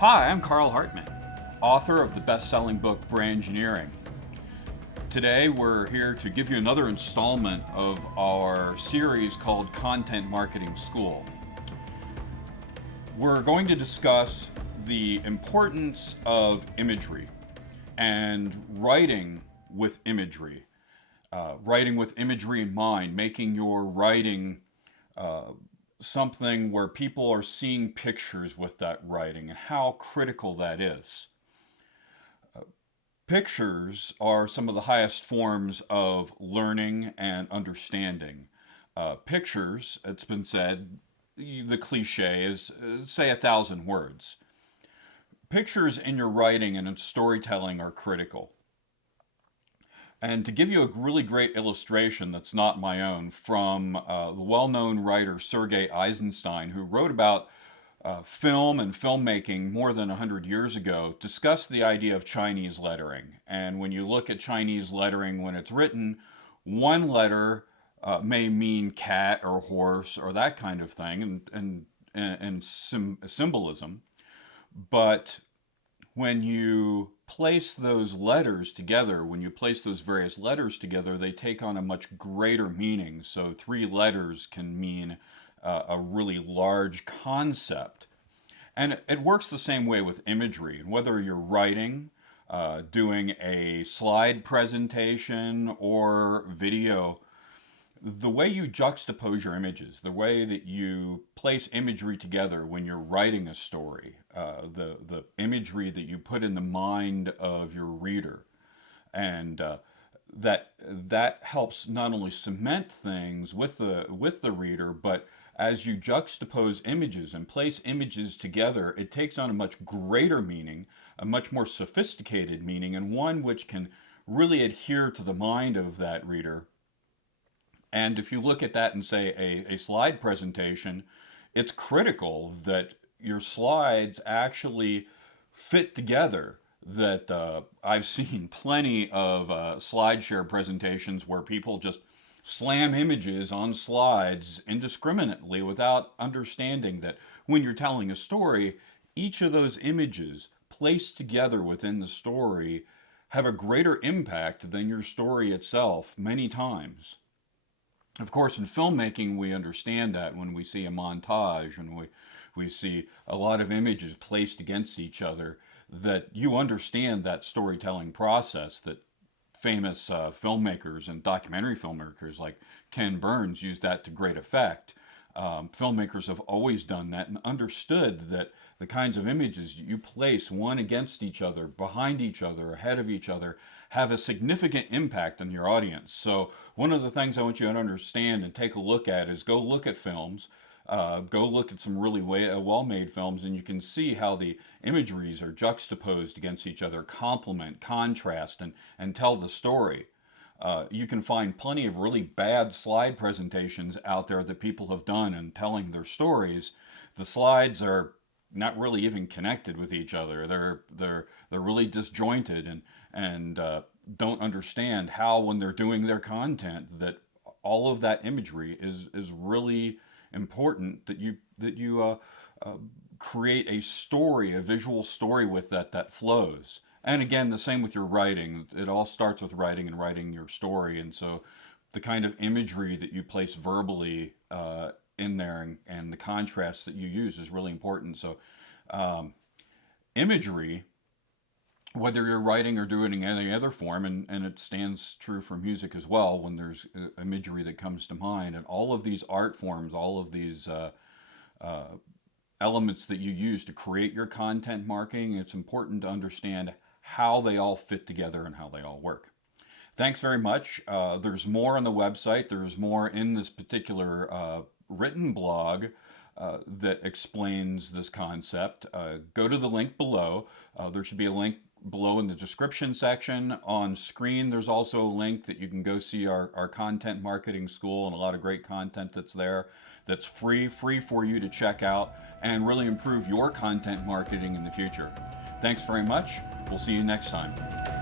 Hi, I'm Carl Hartman, author of the best-selling book Brand.gineering. Today we're here to give you another installment of our series called Content Marketing School. We're going to discuss the importance of imagery and writing with imagery. Writing with imagery in mind, making your writing something where people are seeing pictures with that writing and how critical that is. Pictures are some of the highest forms of learning and understanding. Pictures, it's been said, the cliche is say 1,000 words. Pictures in your writing and in storytelling are critical. And to give you a really great illustration that's not my own from the well-known writer Sergei Eisenstein, who wrote about film and filmmaking more than 100 years ago, discussed the idea of Chinese lettering. And when you look at Chinese lettering when it's written, one letter may mean cat or horse or that kind of thing, and symbolism. But when you place those letters together, when you place those various letters together, they take on a much greater meaning. So 3 letters can mean a really large concept. And it works the same way with imagery. Whether you're writing, doing a slide presentation, or video, the way you juxtapose your images, the way that you place imagery together when you're writing a story, the imagery that you put in the mind of your reader, and that helps not only cement things with the reader, but as you juxtapose images and place images together, it takes on a much greater meaning, a much more sophisticated meaning, and one which can really adhere to the mind of that reader. And if you look at that and say a slide presentation, it's critical that your slides actually fit together. That I've seen plenty of SlideShare presentations where people just slam images on slides indiscriminately without understanding that when you're telling a story, each of those images placed together within the story have a greater impact than your story itself many times. Of course, in filmmaking, we understand that when we see a montage and we see a lot of images placed against each other, that you understand that storytelling process, that famous filmmakers and documentary filmmakers like Ken Burns use that to great effect. Filmmakers have always done that and understood that the kinds of images you place one against each other, behind each other, ahead of each other, have a significant impact on your audience. So one of the things I want you to understand and take a look at is go look at films. Go look at some really well-made films, and you can see how the imageries are juxtaposed against each other, complement, contrast, and tell the story. You can find plenty of really bad slide presentations out there that people have done in telling their stories. The slides are not really even connected with each other. They're really disjointed and don't understand how, when they're doing their content, that all of that imagery is really important, that you create a story, a visual story with that flows. And again, the same with your writing. It all starts with writing and writing your story. And so the kind of imagery that you place verbally in there and the contrast that you use is really important. So imagery, whether you're writing or doing any other form, and it stands true for music as well, when there's imagery that comes to mind, and all of these art forms, all of these elements that you use to create your content marketing, it's important to understand how they all fit together and how they all work. Thanks very much. There's more on the website. There's more in this particular written blog that explains this concept. Go to the link below. There should be a link below in the description section. On screen, there's also a link that you can go see our content marketing school and a lot of great content that's there that's free for you to check out and really improve your content marketing in the future. Thanks very much. We'll see you next time.